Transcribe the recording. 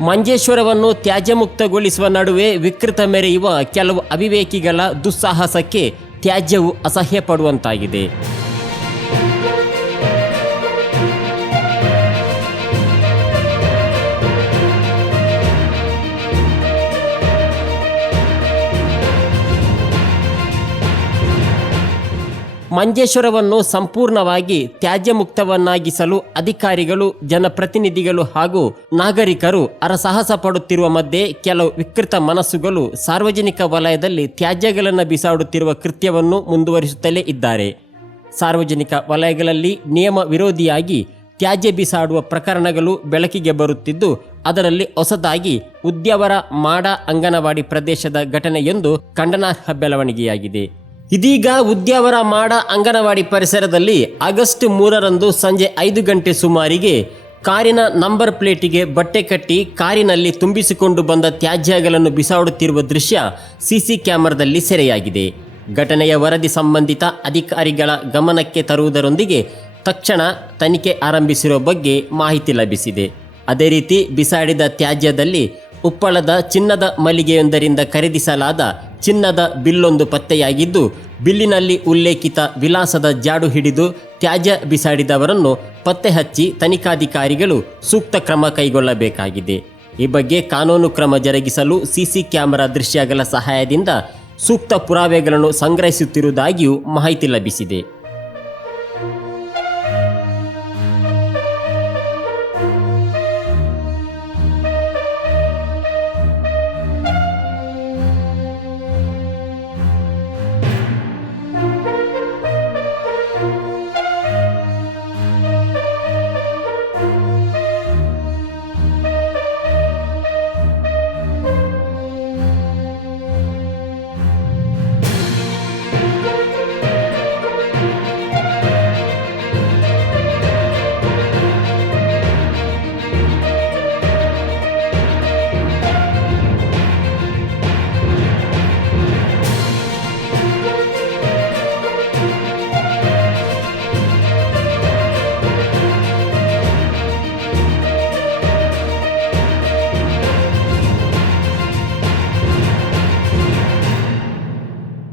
ಮಂಜೇಶ್ವರವನ್ನು ತ್ಯಾಜ್ಯಮುಕ್ತಗೊಳಿಸುವ ನಡುವೆ ವಿಕೃತ ಮೆರೆಯುವ ಕೆಲವು ಅವಿವೇಕಿಗಳ ದುಸ್ಸಾಹಸಕ್ಕೆ ತ್ಯಾಜ್ಯವು ಅಸಹ್ಯ ಪಡುವಂತಾಗಿದೆ ಮಂಜೇಶ್ವರವನ್ನು ಸಂಪೂರ್ಣವಾಗಿ ತ್ಯಾಜ್ಯ ಮುಕ್ತವನ್ನಾಗಿಸಲು ಅಧಿಕಾರಿಗಳು, ಜನಪ್ರತಿನಿಧಿಗಳು ಹಾಗೂ ನಾಗರಿಕರು ಅರಸಾಹಸ ಪಡುತ್ತಿರುವ ಮಧ್ಯೆ ಕೆಲವು ವಿಕೃತ ಮನಸ್ಸುಗಳು ಸಾರ್ವಜನಿಕ ವಲಯದಲ್ಲಿ ತ್ಯಾಜ್ಯಗಳನ್ನು ಬಿಸಾಡುತ್ತಿರುವ ಕೃತ್ಯವನ್ನು ಮುಂದುವರಿಸುತ್ತಲೇ ಇದ್ದಾರೆ. ಸಾರ್ವಜನಿಕ ವಲಯಗಳಲ್ಲಿ ನಿಯಮ ವಿರೋಧಿಯಾಗಿ ತ್ಯಾಜ್ಯ ಬಿಸಾಡುವ ಪ್ರಕರಣಗಳು ಬೆಳಕಿಗೆ ಬರುತ್ತಿದ್ದು, ಅದರಲ್ಲಿ ಹೊಸದಾಗಿ ಉದ್ಯವರ ಮಾಡ ಅಂಗನವಾಡಿ ಪ್ರದೇಶದ ಘಟನೆಯೊಂದು ಖಂಡನಾರ್ಹ ಬೆಳವಣಿಗೆಯಾಗಿದೆ ಇದೀಗ ಉದ್ಯಾವರ ಮಾಡ ಅಂಗನವಾಡಿ ಪರಿಸರದಲ್ಲಿ ಆಗಸ್ಟ್ ಮೂರರಂದು ಸಂಜೆ ಐದು ಗಂಟೆ ಸುಮಾರಿಗೆ ಕಾರಿನ ನಂಬರ್ ಪ್ಲೇಟಿಗೆ ಬಟ್ಟೆ ಕಟ್ಟಿ ಕಾರಿನಲ್ಲಿ ತುಂಬಿಸಿಕೊಂಡು ಬಂದ ತ್ಯಾಜ್ಯಗಳನ್ನು ಬಿಸಾಡುತ್ತಿರುವ ದೃಶ್ಯ ಸಿಸಿ ಕ್ಯಾಮೆರಾದಲ್ಲಿ ಸೆರೆಯಾಗಿದೆ. ಘಟನೆಯ ವರದಿ ಸಂಬಂಧಿತ ಅಧಿಕಾರಿಗಳ ಗಮನಕ್ಕೆ ತರುವುದರೊಂದಿಗೆ ತಕ್ಷಣ ತನಿಖೆ ಆರಂಭಿಸಿರುವ ಬಗ್ಗೆ ಮಾಹಿತಿ ಲಭಿಸಿದೆ. ಅದೇ ರೀತಿ ಬಿಸಾಡಿದ ತ್ಯಾಜ್ಯದಲ್ಲಿ ಉಪ್ಪಳದ ಚಿನ್ನದ ಮಳಿಗೆಯೊಂದರಿಂದ ಖರೀದಿಸಲಾದ ಚಿನ್ನದ ಬಿಲ್ಲೊಂದು ಪತ್ತೆಯಾಗಿದ್ದು, ಬಿಲ್ಲಿನಲ್ಲಿ ಉಲ್ಲೇಖಿತ ವಿಲಾಸದ ಜಾಡು ಹಿಡಿದು ತ್ಯಾಜ್ಯ ಬಿಸಾಡಿದವರನ್ನು ಪತ್ತೆ ಹಚ್ಚಿ ತನಿಖಾಧಿಕಾರಿಗಳು ಸೂಕ್ತ ಕ್ರಮ ಕೈಗೊಳ್ಳಬೇಕಾಗಿದೆ. ಈ ಬಗ್ಗೆ ಕಾನೂನು ಕ್ರಮ ಜರುಗಿಸಲು ಸಿಸಿ ಕ್ಯಾಮೆರಾ ದೃಶ್ಯಗಳ ಸಹಾಯದಿಂದ ಸೂಕ್ತ ಪುರಾವೆಗಳನ್ನು ಸಂಗ್ರಹಿಸುತ್ತಿರುವುದಾಗಿಯೂ ಮಾಹಿತಿ ಲಭಿಸಿದೆ.